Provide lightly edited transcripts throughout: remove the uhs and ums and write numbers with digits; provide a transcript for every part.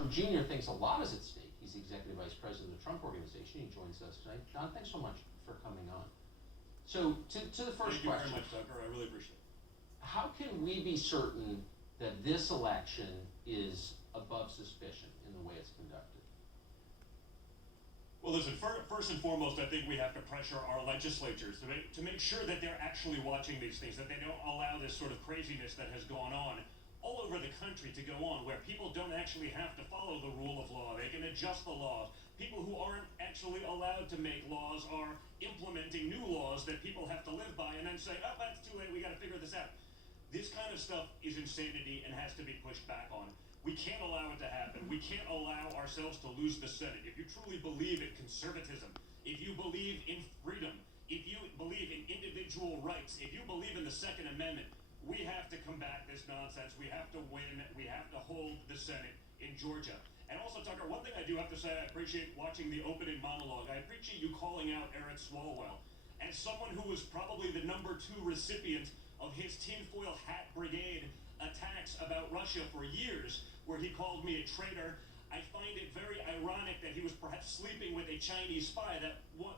Trump Jr. thinks a lot is at stake. He's the executive vice president of the Trump Organization. He joins us tonight. Don, thanks so much for coming on. So to the first question. Thank you very much, Tucker. I really appreciate it. How can we be certain that this election is above suspicion in the way it's conducted? Well, listen, first and foremost, I think we have to pressure our legislatures to make sure that they're actually watching these things, that they don't allow this sort of craziness that has gone on all over the country to go on, where people don't actually have to follow the rule of law. They can adjust the laws. People who aren't actually allowed to make laws are implementing new laws that people have to live by and then say, oh, that's too late, we got to figure this out. This kind of stuff is insanity and has to be pushed back on. We can't allow it to happen. We can't allow ourselves to lose the Senate. If you truly believe in conservatism, if you believe in freedom, if you believe in individual rights, if you believe in the Second Amendment, we have to combat this nonsense. We have to win. We have to hold the Senate in Georgia. And also, Tucker, one thing I do have to say, I appreciate watching the opening monologue. I appreciate you calling out Erick Trump as someone who was probably the #2 recipient of his tinfoil hat brigade attacks about Russia for years, where he called me a traitor. I find it very ironic that he was perhaps sleeping with a Chinese spy,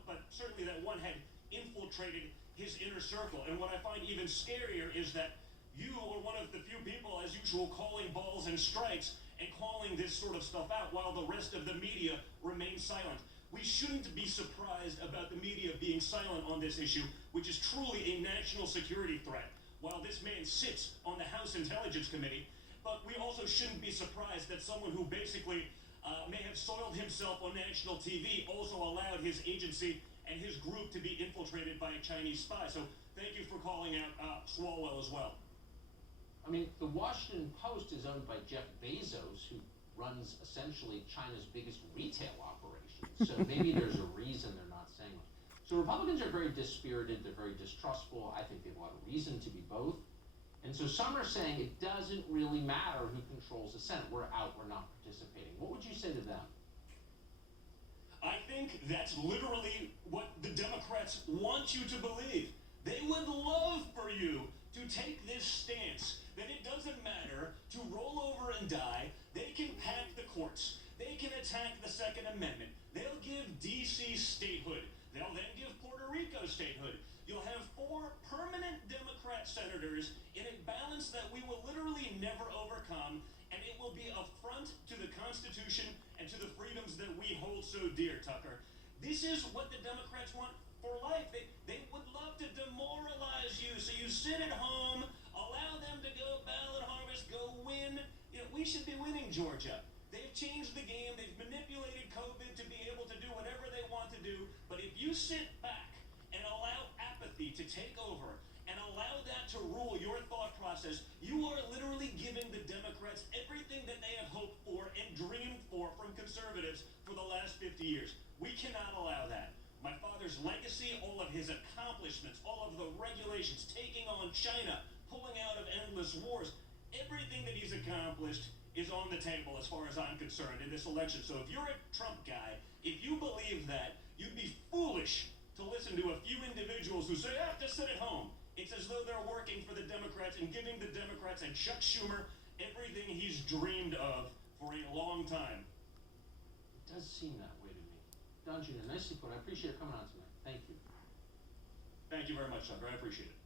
but certainly that one had infiltrated his inner circle. And what I find even scarier is that you are one of the few people, as usual, calling balls and strikes and calling this sort of stuff out while the rest of the media remains silent. We shouldn't be surprised about the media being silent on this issue, which is truly a national security threat, while this man sits on the House Intelligence Committee. But we also shouldn't be surprised that someone who basically may have soiled himself on national TV also allowed his agency and his group to be infiltrated by a Chinese spy. So thank you for calling out Swalwell as well. I mean, the Washington Post is owned by Jeff Bezos, who runs essentially China's biggest retail operation. So maybe there's a reason they're not saying much. So Republicans are very dispirited. They're very distrustful. I think they have a lot of reason to be both. And so some are saying it doesn't really matter who controls the Senate. We're out. We're not participating. What would you say to them? I think that's literally what the Democrats want you to believe. They would love for you to take this stance that it doesn't matter, to roll over and die. They can pack the courts. They can attack the Second Amendment. They'll give D.C. statehood. They'll then give Puerto Rico statehood. You'll have 4 permanent Democrat senators in a balance that we will literally never overcome, and it will be a affront to the Constitution and to the freedoms that we hold so dear, Tucker. This is what the Democrats want for life. They would love to demoralize you, so you sit at home, allow them to go ballot harvest, go win. You know, we should be winning Georgia. They've changed the game. They've manipulated COVID to be able to do whatever they want to do. But if you sit back and allow apathy to take over and allow that to rule your thought process, you are literally giving the Democrats everything that they have hoped for and dreamed for from conservatives for the last 50 years. We cannot allow that. My father's legacy, all of his accomplishments, all of the regulations, taking on China, pulling out of endless wars, everything that he's accomplished is on the table as far as I'm concerned in this election. So if you're a Trump guy, if you believe that, you'd be foolish to listen to a few individuals who say, just sit at home. It's as though they're working for the Democrats and giving the Democrats and Chuck Schumer everything he's dreamed of for a long time. It does seem that way to me. Don Jr., nicely put. I appreciate you coming on tonight. Thank you. Thank you very much, Tucker. I appreciate it.